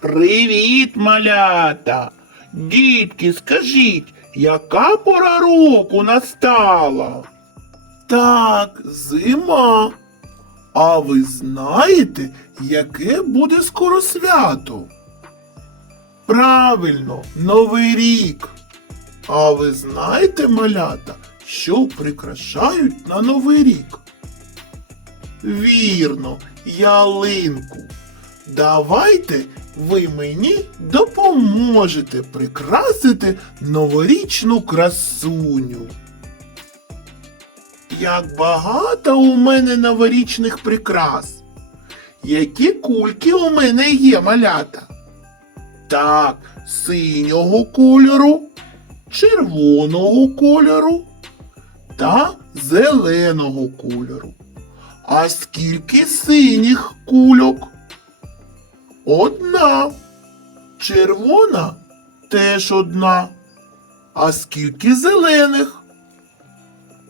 Привіт, малята! Дітки, скажіть, яка пора року настала? Так, зима. А ви знаєте, яке буде скоро свято? Правильно, Новий рік. А ви знаєте, малята, що прикрашають на Новий рік? Вірно, ялинку. Давайте ви мені допоможете прикрасити новорічну красуню. Як багато у мене новорічних прикрас. Які кульки у мене є, малята? Так, синього кольору, червоного кольору та зеленого кольору. А скільки синіх кульок? Одна. Червона теж одна. А скільки зелених?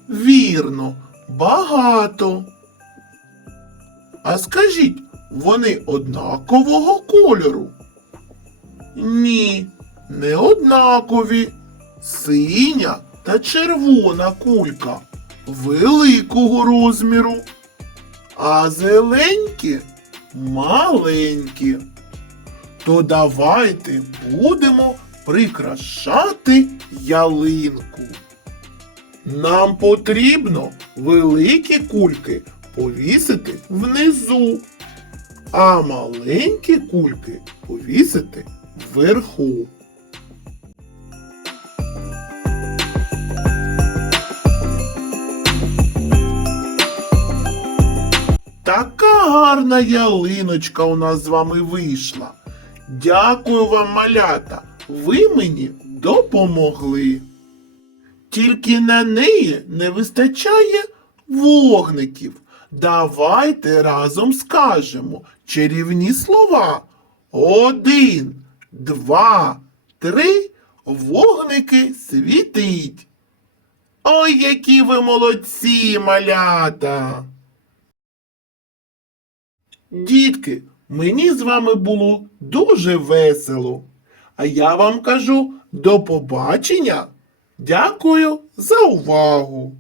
Вірно, багато. А скажіть, вони однакового кольору? Ні, не однакові. Синя та червона кулька великого розміру, а зеленькі маленькі. То давайте будемо прикрашати ялинку. Нам потрібно великі кульки повісити внизу, а маленькі кульки повісити вверху. Така гарна ялиночка у нас з вами вийшла. Дякую вам, малята. Ви мені допомогли. Тільки на неї не вистачає вогників. Давайте разом скажемо чарівні слова. Один, два, три. Вогники світить. Ой, які ви молодці, малята! Дітки, мені з вами було дуже весело. А я вам кажу до побачення. Дякую за увагу!